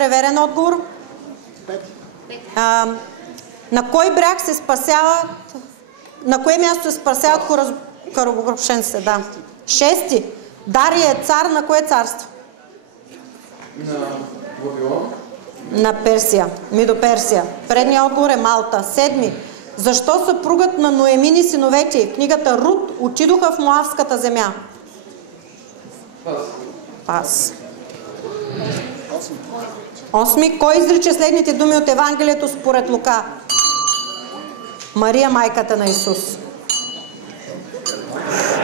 Верен отговор. На кой бряг се спасяват, на кое място се спасяват корабокрушенците? Да. 6. Дария е цар на кое царство? На Вавилон. На Персия. Мидо Персия. Предният отговор е Малта. 7. Защо съпругът на Ноемин и синовете в книгата Рут отидоха в Моавската земя? Пас. 8. Кой изрича следните думи от Евангелието според Лука? Мария, майката на Исус.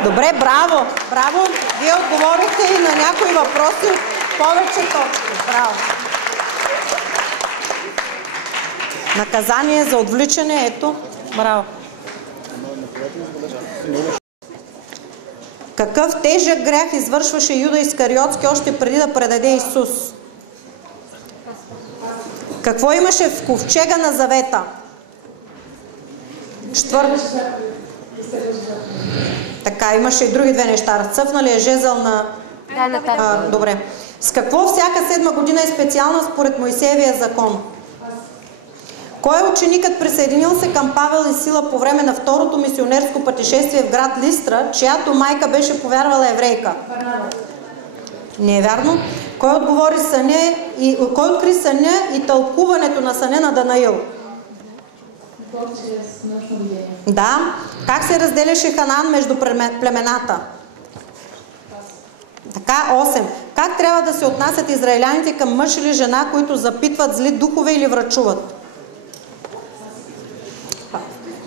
Добре, браво! Браво! Вие отговорихте и на някои въпроси повече точки. Браво! Наказание за отвличане, ето. Браво! Какъв тежък грях извършваше Юда Искариотски още преди да предаде Исус? Какво имаше в ковчега на завета? 4. Така, имаше и други две неща. Разцъфнали е жезъл на... добре. С какво всяка 7 година е специална според Моисеевия закон? Кой е ученикът присъединил се към Павел и Сила по време на второто мисионерско пътешествие в град Листра, чиято майка беше повярвала еврейка? Не е вярно. Кой откри съня и тълкуването на съня на Данаил? Да. Как се разделяше Ханан между племената? Така, 8. Как трябва да се отнасят израиляните към мъж или жена, които запитват зли духове или врачуват?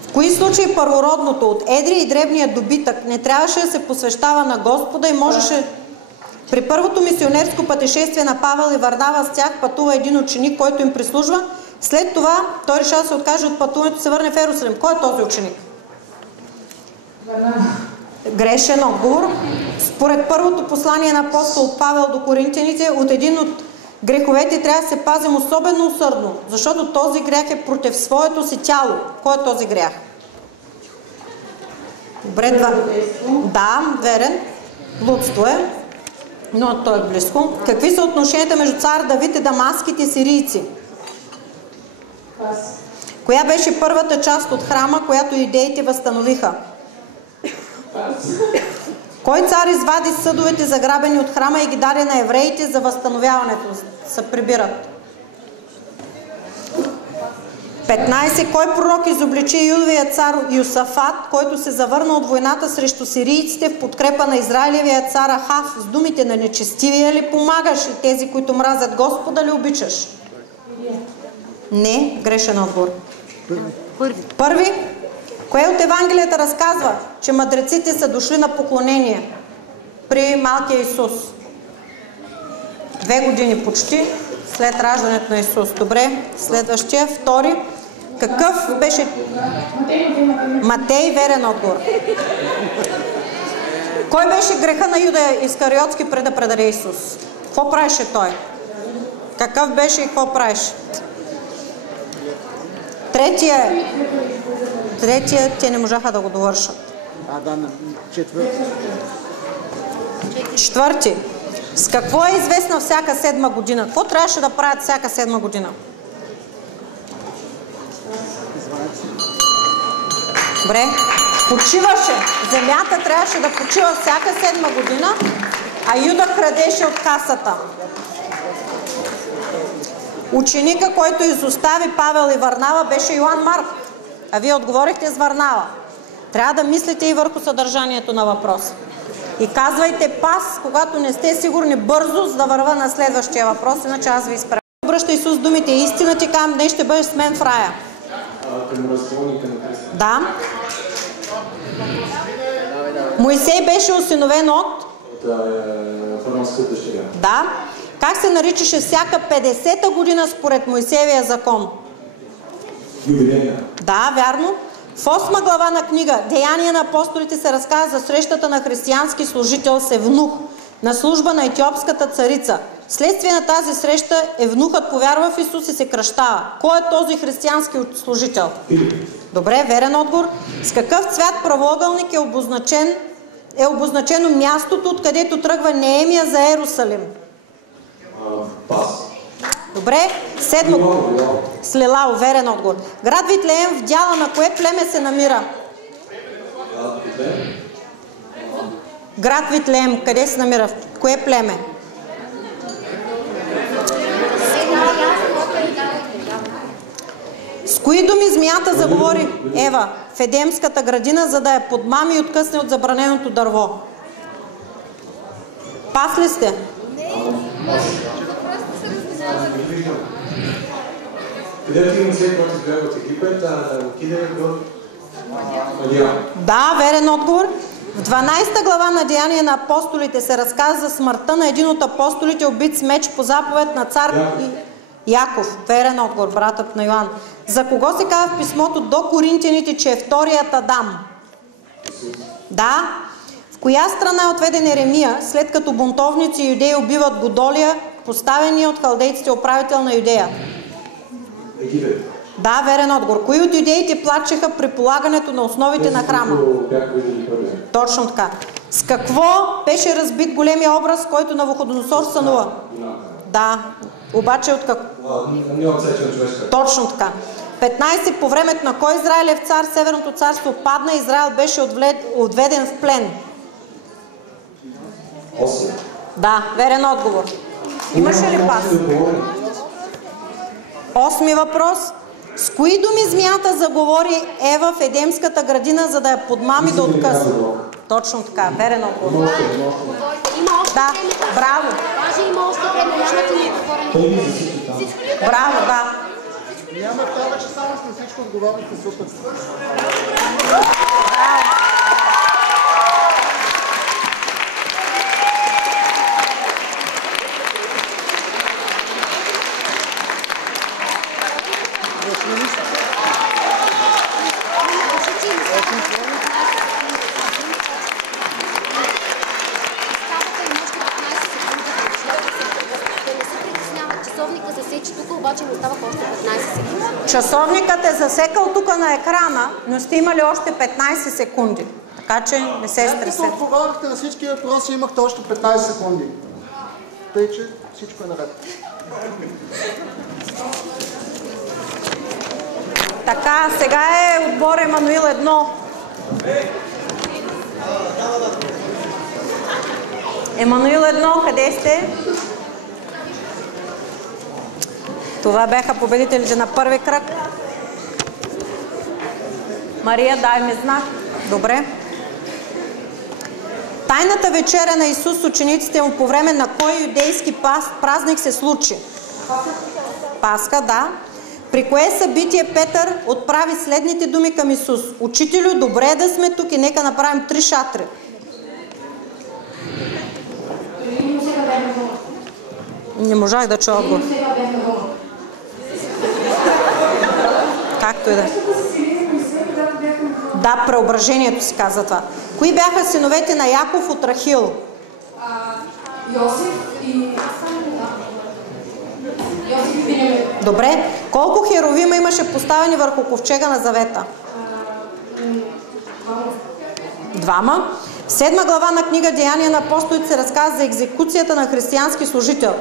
В кои случаи първородното от едри и дребния добитък не трябваше да се посвещава на Господа и можеше... При първото мисионерско пътешествие на Павел и Варнава с тях пътува един ученик, който им прислужва. След това той решава да се откаже от пътуването и се върне в Ерусалим. Кой е този ученик? Грешен отговор. Според първото послание на апостол Павел до коринтяните, от един от греховете трябва да се пазим особено усърдно, защото този грях е против своето си тяло. Кой е този грях? Добре, два. Да, верен. Блудство е. Но той е близко. Какви са отношенията между цар Давид и дамаските сирийци? Коя беше първата част от храма, която идеите възстановиха? Кой цар извади съдовете заграбени от храма и ги даде на евреите за възстановяването? Се прибират. 15. Кой пророк изобличи юдовия цар Йосафат, който се завърна от войната срещу сирийците в подкрепа на израилевия цар Ахав с думите на нечестивия ли помагаш и тези, които мразят Господа ли обичаш? Не, грешен отговор. Първи. Кое от Евангелията разказва, че мъдреците са дошли на поклонение при малкия Исус? 2 години почти след раждането на Исус. Добре, следващия, втори. Какъв беше... Матей, верен отговор. Кой беше греха на Юда Искариотски преди да предаде Исус? Какво правеше той? Какъв беше и какво правеше? Третия, те не можаха да го довършат. Четвърти. С какво е известна всяка 7 година? Какво трябваше да правят всяка 7 година? Добре. Почиваше. Земята трябваше да почива всяка 7 година, а Юда крадеше от касата. Ученика, който изостави Павел и Варнава, беше Йоан Марк. А вие отговорихте с Варнава. Трябва да мислите и върху съдържанието на въпроса. И казвайте пас, когато не сте сигурни бързо, за да върва на следващия въпрос, иначе аз ви изправя. Обръща Исус думите: истина ти казвам, днес ще бъдеш с мен в рая. Да. Моисей беше осиновен от... фараонската дъщеря. Да. Как се наричаше всяка 50-та година според Моисеевия закон? Юбилейна. Да, вярно. В 8 глава на книга Деяния на апостолите се разказва за срещата на християнски служител с евнух на служба на етиопската царица. Следствие на тази среща евнухът повярва в Исус и се кръщава. Кой е този християнски служител? Добре, верен отговор. С какъв цвят правоъгълник е обозначено мястото, откъдето тръгва Неемия за Ерусалим? Пас. Добре. Седмо. Слилал, верен отговор. Град Витлеем в дяла на кое племе се намира? Град Витлеем, къде се намира? В кое племе? С кои думи змията заговори Ева в Едемската градина, за да я подмами и откъсне от забраненото дърво? Пас ли сте? Да, верен отговор. В 12 глава на Деяния на апостолите се разказва за смъртта на един от апостолите, убит с меч по заповед на цар Яков. Верен отговор, братът на Йоан. За кого се казва в писмото до Коринтияните, че е вторият Адам? Да. В коя страна е отведен Еремия, след като бунтовници юдеи убиват Годолия, поставения от халдейците управител на Юдея? Да, верен отговор. Кои от юдеите плачеха при полагането на основите на храма? Точно така. С какво беше разбит големия образ, който Навуходоносор сънува? Да, обаче от какво? Точно така. 15. По времето на кой Израилев цар Северното царство падна, Израил беше отведен в плен? Да, верен отговор. Имаше ли пас? 8 въпрос. С кои думи змията заговори Ева в Едемската градина, за да я подмами да откъсне? Точно така, верен отговор. Да, браво. Браво, да. Няма това, че само с всичко отговорите супер. Часовникът е засекал тук на екрана, но сте имали още 15 секунди. Така че не се стресете. След като отговорихте на всички въпроси, имахте още 15 секунди. Тъй, че всичко е наред. Така, сега е отбор Емануил 1. Емануил 1, къде сте? Това бяха победителите на първи кръг. Мария, дай ми знак. Добре. Тайната вечеря на Исус с учениците му по време на кой юдейски празник се случи? Пасха, да. При кое събитие Петър отправи следните думи към Исус? Учителю, добре е да сме тук и нека направим 3 шатри. Не можах да чуя отговор. Както и да. Да, преображението си каза това. Кои бяха синовете на Яков от Рахил? Йосиф и Бенямин. Добре. Колко херовима имаше поставени върху ковчега на завета? 2. В 7 глава на книга Деяния на апостолите се разказва за екзекуцията на християнски служител.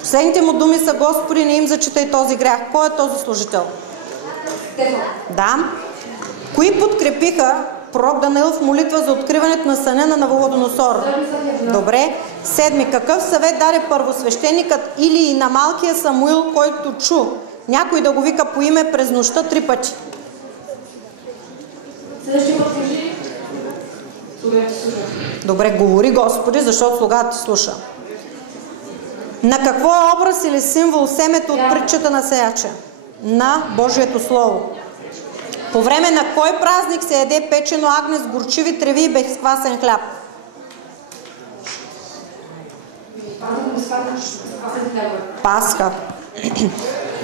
Последните му думи са: Господи, не им зачитай този грях. Кой е този служител? Да. Кои подкрепиха пророк Даниил в молитва за откриването на съня на Навуходоносор? Добре. 7. Какъв съвет даде първосвещеникът Илий на малкия Самуил, който чу някой да го вика по име през нощта 3 пъти? Добре, говори Господи, защото слугата ти слуша. На какво образ или символ семето от притчата на сеяча? На Божието Слово. По време на кой празник се яде печено агне с горчиви треви и безквасен хляб? Пасха.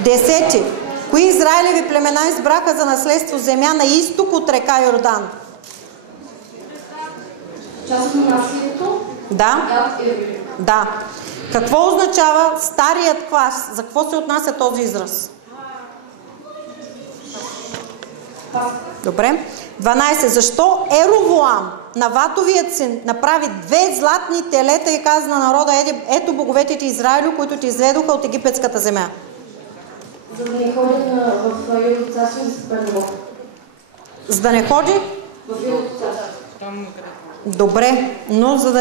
10. Кои израилеви племена избраха за наследство земя на изток от река Йордан? Част от наследието? Да. Да. Какво означава старият клас? За какво се отнася този израз? Добре. 12. Защо Еровоам, Наватовият син, направи 2 златни телета и каза на народа: ето боговете ти Израилю, които ти изведоха от египетската земя? За да не ходи в Юрото царство и да се пърне Бог. За да не ходи? В Юрото царство. Добре, но за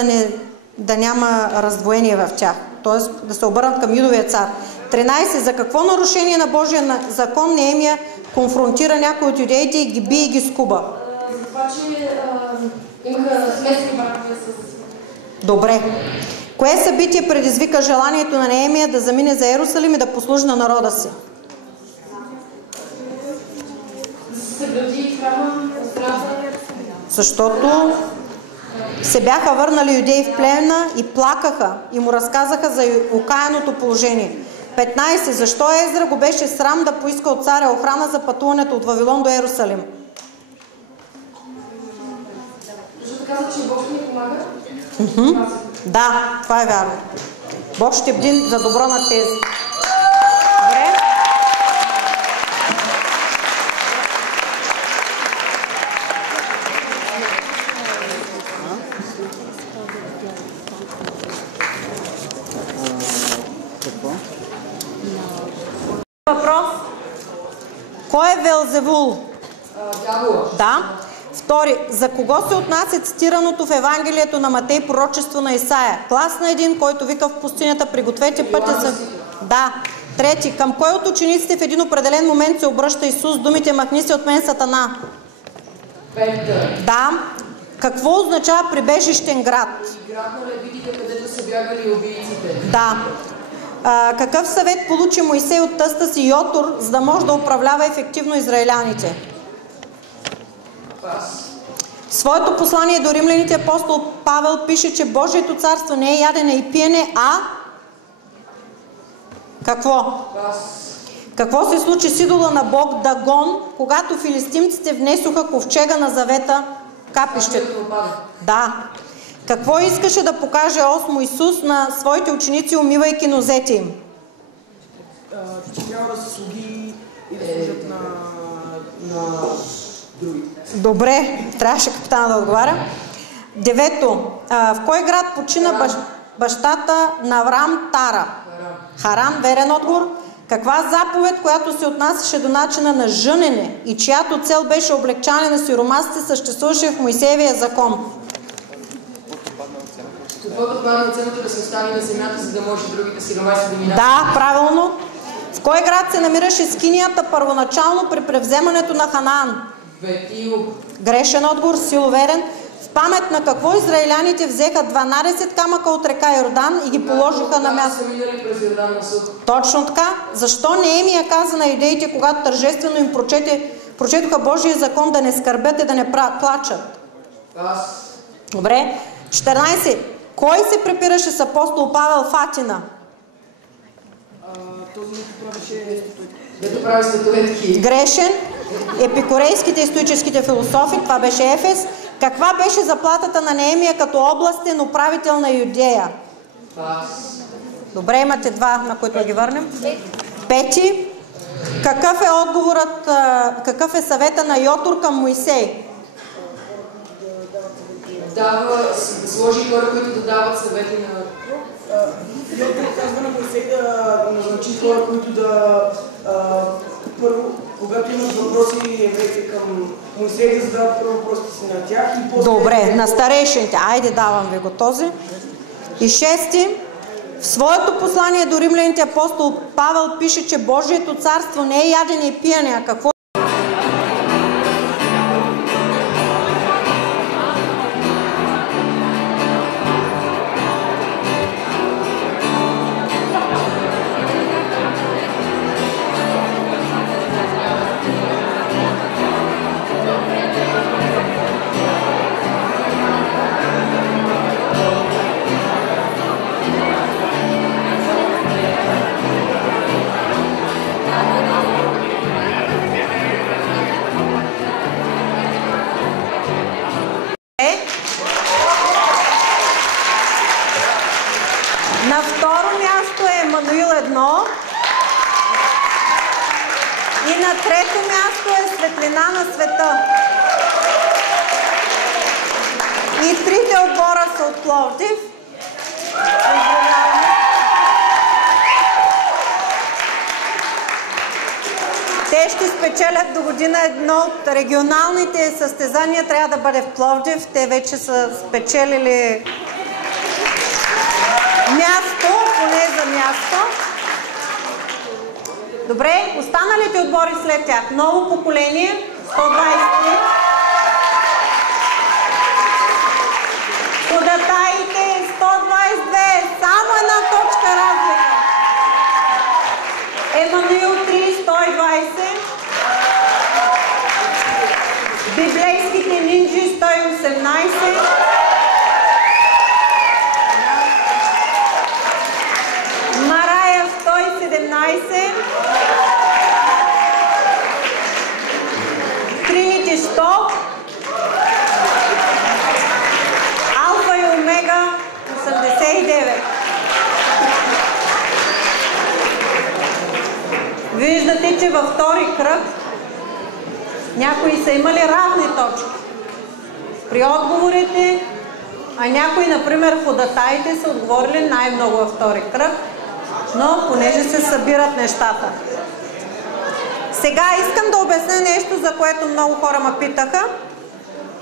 да няма раздвоение в тях. Т.е. да се обърнат към юдовия цар. 13. За какво нарушение на Божия закон Неемия конфронтира някой от юдеите и ги би и ги скуба? За това, че имаха смесени бракове с... Добре. Кое събитие предизвика желанието на Неемия да замине за Иерусалим и да послужи на народа си? Да се съгради храма на страната. Защото се бяха върнали юдеи в племена и плакаха и му разказаха за окаяното положение. 15. Защо Езра го беше срам да поиска от царя охрана за пътуването от Вавилон до Иерусалим? Защото каза, че Бог ще ни помага. Да, това е вярно. Бог ще бди за добро на тези. Добре? Въпрос. Кой е Велзевул? Дявола. Да. Втори. За кого се отнася цитираното в Евангелието на Матей пророчество на Исаия? Клас на един, който вика в пустинята: пригответе пътя за... Да. Трети. Към кой от учениците в един определен момент се обръща Исус думите: махни се от мен, Сатана? Петър. Да. Какво означава прибежищен град? Град на левитите, където са бягали убийците. Да. Какъв съвет получи Моисей от тъста си Йотор, за да може да управлява ефективно израеляните? В своето послание до римляните апостол Павел пише, че Божието царство не е ядене и пиене, а какво? Какво се случи с идола на Бог Дагон, когато филистимците внесоха ковчега на завета в капището? Да. Какво искаше да покаже осмо Исус на своите ученици, умивайки нозете им? Че трябва да се слуги и да служат на другите. Добре, трябваше капитана да отговаря. 9. В кой град почина бащата на Аврам? Тара? Харан, верен отговор. Каква заповед, която се отнасяше до начина на жънене и чиято цел беше облегчаване на сиромасите, съществуваше в Моисеевия закон? Каквото падна цената да се остави на земята, за да може другите сиромаси да минат? Да, правилно. В кой град се намираше скинията първоначално при превземането на Ханаан? Ветил. Грешен отговор, силоверен. В памет на какво израиляните взеха 12 камъка от река Йордан и ги положиха на място? Точно така. Защо Неемия каза на юдеите, когато тържествено им прочетоха Божия закон, да не скърбят и да не плачат? Добре. 14. Кой се препираше с апостол Павел в Атина? Този, дето прави статуетки. Грешен. Епикурейските и стоическите философи, това беше Ефес. Каква беше заплатата на Неемия като областен управител на Юдея? Добре, имате два, на които да ги върнем. 5. Какъв е отговорът, какъв е съвета на Йотор към Моисей? Да сложи хора, които да дават съвети на... Йотор казва на Моисей да назначи хора, които да... Първо, когато имат въпроси евреите към Моисей, да задават първо въпросите си на тях и после... Добре, на старейшините. Айде, давам ви го този. И 6. В своето послание до римляните апостол Павел пише, че Божието царство не е ядене и пиене, а какво? На второ място е Емануил 1 и на трето място е Светлина на света. И трите отбора са от Пловдив. Те ще спечелят до година едно от регионалните състезания, трябва да бъде в Пловдив. Те вече са спечелили място, поне за място. Добре, останалите отбори след тях. Ново поколение, 123. Ходатаите, 122. Само една точка разлика. Емануил 3, 120. Библейските нинджи, 118. Марая, 117. Тринити, 100. Алфа и Омега, 89. Виждате, че във втори кръг някои са имали равни точки при отговорите, а някои, например, ходатаите са отговорили най-много във втори кръг, но понеже се събират нещата. Сега искам да обясня нещо, за което много хора ме питаха.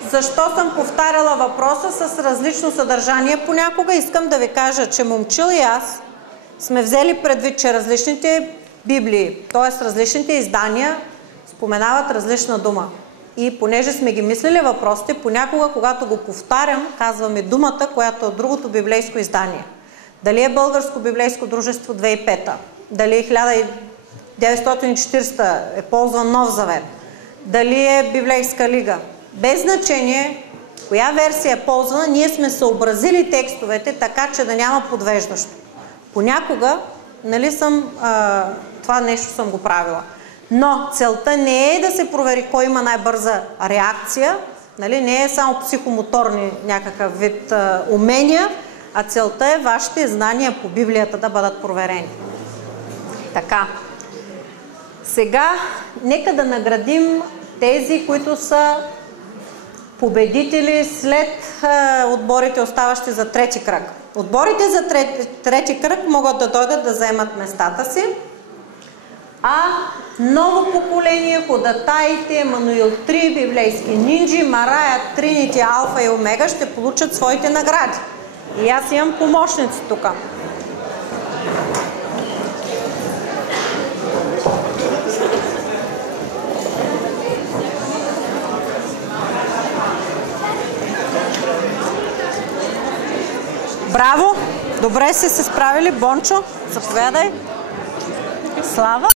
Защо съм повтаряла въпроса с различно съдържание? Понякога искам да ви кажа, че Момчил и аз сме взели предвид, че различните Библии, т.е. различните издания, споменават различна дума. И понеже сме ги мислили въпросите, понякога, когато го повтарям, казваме думата, която е от другото библейско издание. Дали е Българско библейско дружество 2005, дали 1940 е ползван Нов завет, дали е Библейска лига. Без значение коя версия е ползвана, ние сме съобразили текстовете така, че да няма подвеждащо. Понякога, това нещо съм го правила. Но целта не е да се провери кой има най-бърза реакция, не е само психомоторни някакъв вид умения, а целта е вашите знания по Библията да бъдат проверени. Така. Сега нека да наградим тези, които са победители след отборите, оставащи за трети кръг. Отборите за трети кръг могат да дойдат да заемат местата си, а ново поколение, ходатаите, Емануил 3, библейски нинджи, Марая, Тринити, Алфа и Омега ще получат своите награди. И аз имам помощници тук. Браво! Добре сте се справили, Бончо. Заповядай. Слава!